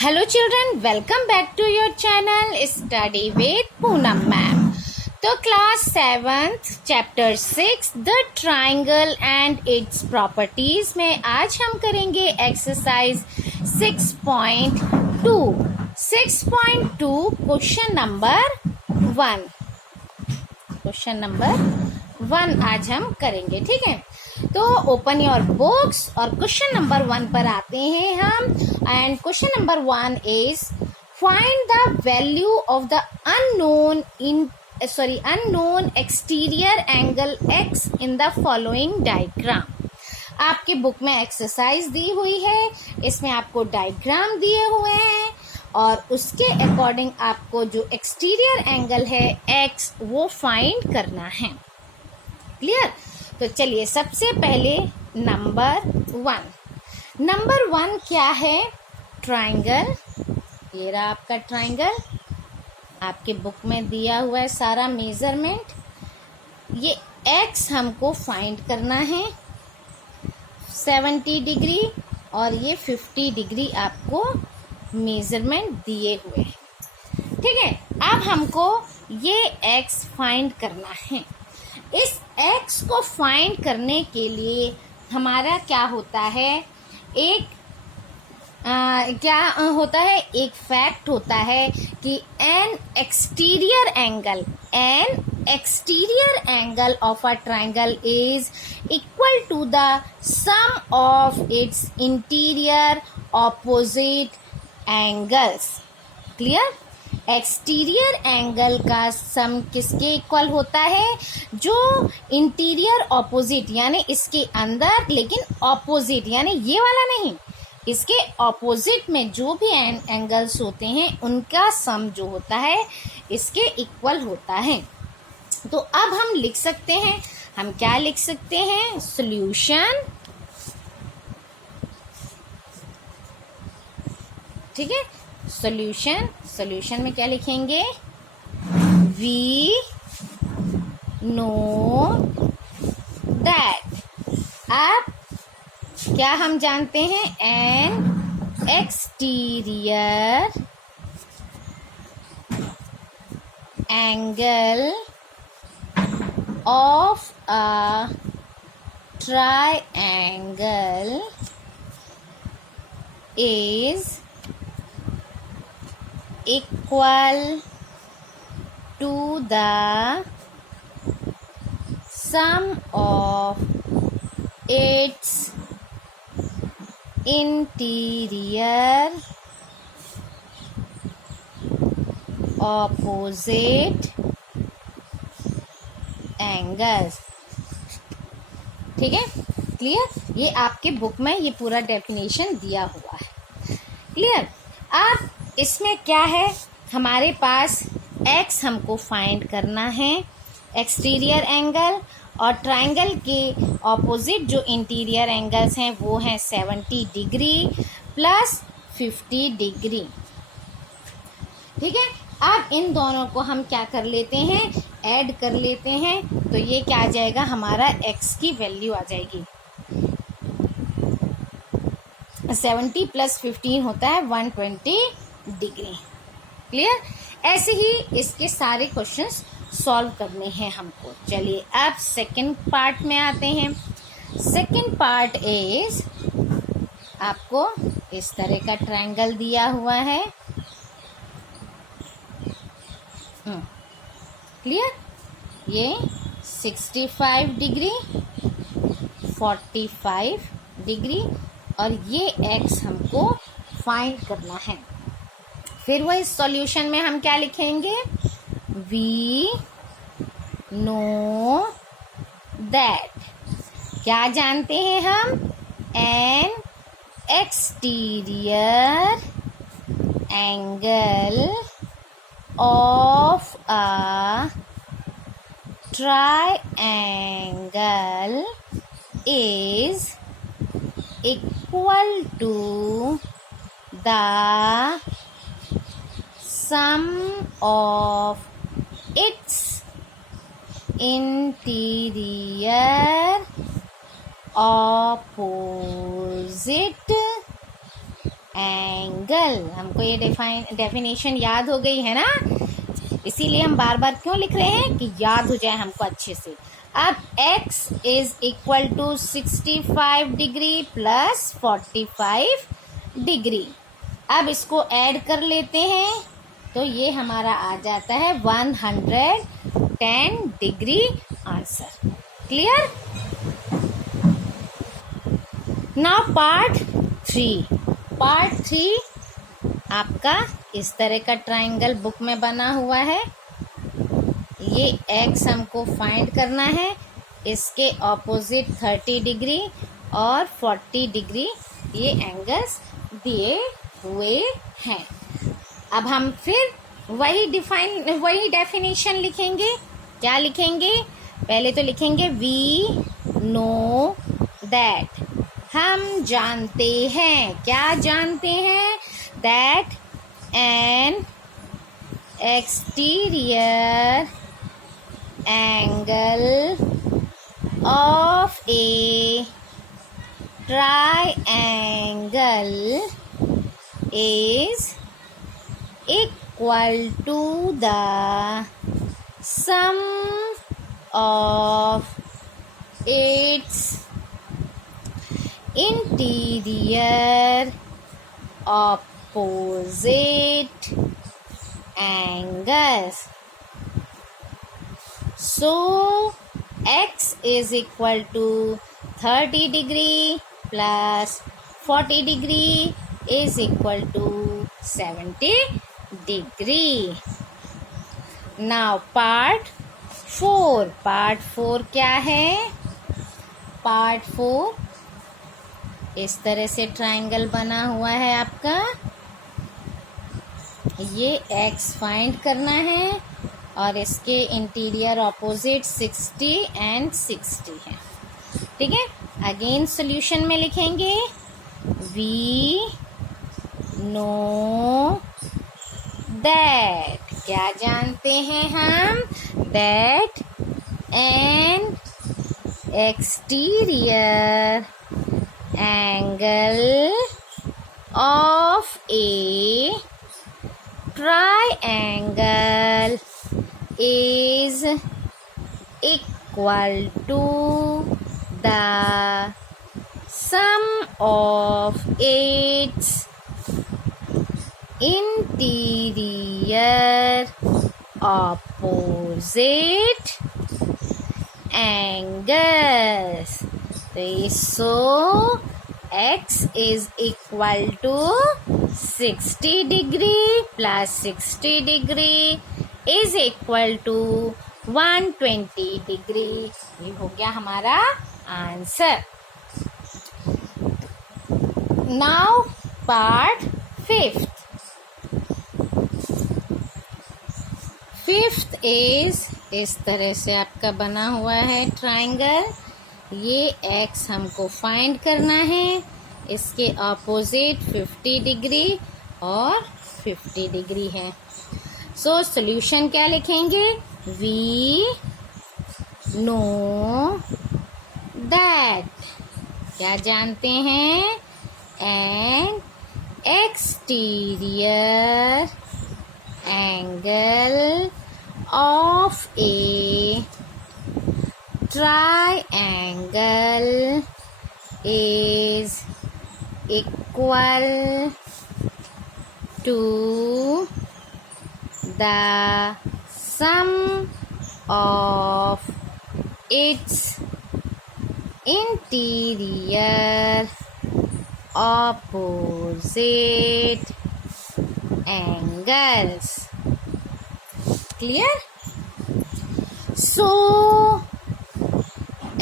Hello children, welcome back to your channel Study with Poonam Ma'am. तो class 7th chapter 6 the triangle and its properties में आज हम करेंगे exercise 6.2 question number 1 आज हम करेंगे। ठीक है, तो ओपन योर बुक्स और क्वेश्चन नंबर 1 पर आते हैं हम। And question number 1 is find the value of the unknown exterior angle x in the following diagram. आपके बुक में एक्सरसाइज दी हुई है, इसमें आपको डायग्राम दिए हुए हैं और उसके अकॉर्डिंग आपको जो एक्सटीरियर एंगल है x वो फाइंड करना है। क्लियर? तो चलिए सबसे पहले नंबर वन क्या है? ट्राइंगल। ये रहा आपका ट्राइंगल, आपके बुक में दिया हुआ है सारा मेजरमेंट। ये x हमको फाइंड करना है 70 डिग्री और ये 50 डिग्री आपको मेजरमेंट दिए हुए हैं। ठीक है, अब हमको ये x फाइंड करना है। इस x को फाइंड करने के लिए हमारा क्या होता है, एक फैक्ट होता है कि an exterior angle of a triangle is equal to the sum of its interior opposite angles. Clear? Exterior angle का सम किसके इक्वल होता है? जो इंटीरियर ऑपोजिट यानी इसके अंदर लेकिन ऑपोजिट यानी ये वाला नहीं, इसके ऑपोजिट में जो भी एंगल्स होते हैं उनका सम जो होता है इसके इक्वल होता है। तो अब हम लिख सकते हैं, हम क्या लिख सकते हैं? सॉल्यूशन। ठीक है, सॉल्यूशन में क्या लिखेंगे? We know that. अब क्या हम जानते हैं? An exterior angle of a triangle is equal to the sum of its interior opposite angles। ठीक है, क्लियर? ये आपके बुक में ये पूरा डेफिनेशन दिया हुआ है। क्लियर? अब इसमें क्या है, हमारे पास x हमको फाइंड करना है, एक्सटीरियर एंगल, और ट्राइंगल के ऑपोजिट जो इंटीरियर एंगल्स हैं वो हैं 70 डिग्री प्लस 50 डिग्री। ठीक है, अब इन दोनों को हम क्या कर लेते हैं? ऐड कर लेते हैं। तो ये क्या आ जाएगा? हमारा x की वैल्यू आ जाएगी। 70 प्लस 15 होता है 120 डिग्री। क्लियर? ऐसे ही इसके सारे क्वेश्चंस सॉल्व करने हैं हमको। चलिए अब सेकंड पार्ट में आते हैं। सेकंड पार्ट इज, आपको इस तरह का ट्रायंगल दिया हुआ है। क्लियर? ये 65 डिग्री, 45 डिग्री और ये x हमको फाइंड करना है। फिर वही सॉल्यूशन में हम क्या लिखेंगे? We know that. क्या जानते हैं हम? An exterior angle of a triangle is equal to the sum of its interior opposite angle. हमको ये डेफिनेशन याद हो गई है ना, इसीलिए हम बार बार क्यों लिख रहे हैं कि याद हो जाए हमको अच्छे से। अब x is equal to 65 degree plus 45 degree. अब इसको ऐड कर लेते हैं तो ये हमारा आ जाता है 110 degree answer. Clear. Now part 3 आपका इस तरह का ट्राइंगल बुक में बना हुआ है। ये x हमको फाइंड करना है, इसके ऑपोजिट 30 डिग्री और 40 डिग्री ये एंगल्स दिए हुए हैं। अब हम फिर वही डेफिनेशन लिखेंगे। क्या लिखेंगे? पहले तो लिखेंगे वी नो दैट, हम जानते हैं। क्या जानते हैं? That N exterior angle of a triangle is equal to the sum of its interior opposite angles. So x is equal to 30 degree plus 40 degree is equal to 70 degree. Now part 4 क्या है? Part 4 इस तरह से triangle बना हुआ है आपका। ये x फाइंड करना है और इसके इंटीरियर ऑपोजिट 60 एंड 60 है। ठीक है, अगेन सॉल्यूशन में लिखेंगे वी नो दैट, क्या जानते हैं हम? That N exterior angle of A triangle is equal to the sum of its interior opposite angles. So x is equal to 60 degree plus 60 degree is equal to 120 degree. ये हो गया हमारा answer. Now part 5th is इस तरह से आपका बना हुआ है ट्राइंगल। ये x हमको फाइंड करना है, इसके ऑपोजिट 50 डिग्री और 50 डिग्री है। सो सॉल्यूशन क्या लिखेंगे? वी नो दैट, क्या जानते हैं? An exterior angle of A triangle is equal to the sum of its interior opposite angles. Clear? So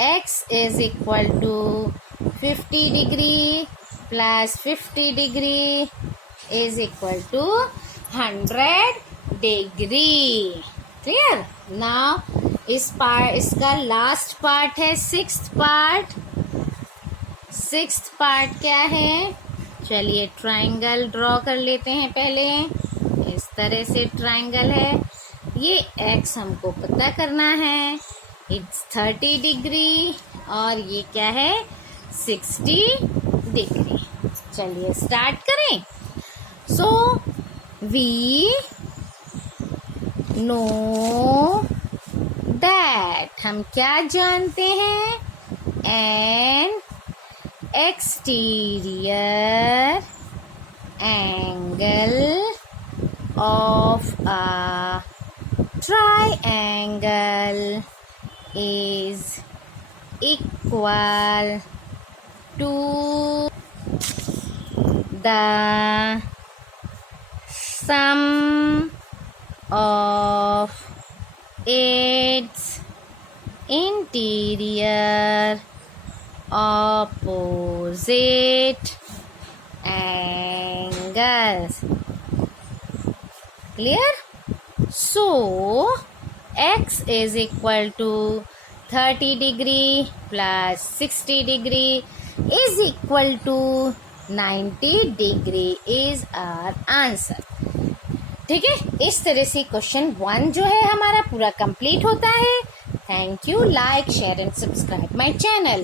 x is equal to 50 degree plus 50 degree is equal to 100 degree. Clear? Now इसका last part है 6th part क्या है? चलिए triangle draw कर लेते हैं। पहले इस तरह से ट्राइंगल है, ये x हमको पता करना है, इट्स 30 डिग्री और ये क्या है? 60 डिग्री। चलिए स्टार्ट करें. सो वी नो दैट, हम क्या जानते हैं? An exterior angle of a triangle is equal to the sum of its interior opposite angles. Clear? So x is equal to 30 degree plus 60 degree is equal to 90 degree is our answer. ठीक है, इस तरह से question 1 जो है हमारा पूरा complete होता है. Thank you. Like, share and subscribe my channel.